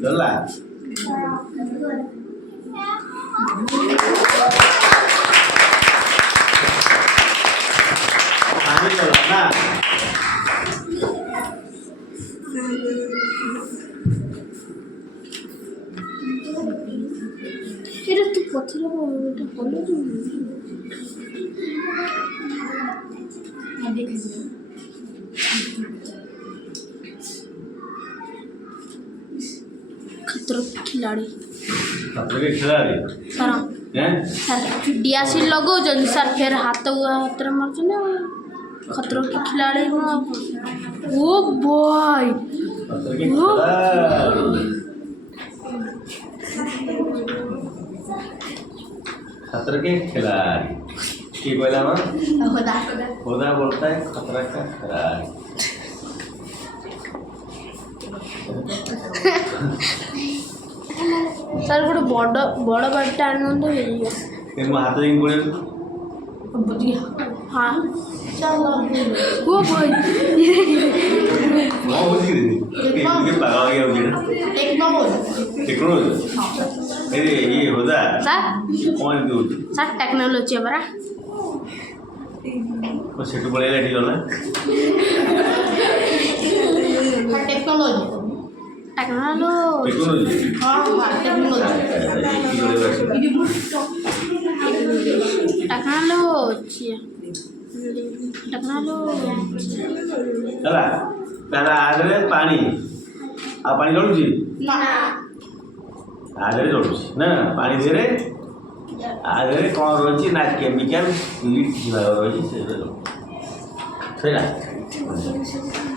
Lola. Ani Lola. এটা তো পথের এটা হলো खतरों के खिलाड़ी खतरे के खिलाड़ी सर हैं सर डियासिल लगो जन सर फिर हाथ मार खतरों के खिलाड़ी ओ बॉय खतरे के खिलाड़ी खतरे के खिलाड़ी की बोला माँ खुदा बोलता है खतरा का खिलाड़ी सर गोटे बड़ बड़ बाटा आनंद हो गया तेरे हाथ में बोले हाँ चलो वो भाई वो बुझी गई ये पागल हो गया मुझे टेक्नोलॉजी अरे ये होता सर कौन दूर सर टेक्नोलॉजी है बरा वो सेट बोले लेटी लो ना टेक्नोलॉजी टेक्नोलॉजी हाँ टेक्नोलॉजी चला तारा आगरे पानी आ पानी जोड़ुची आगरे जोड़ुची ना पानी देरे आगरे कौन रोची ना केमिकल लीड की भाग रोची से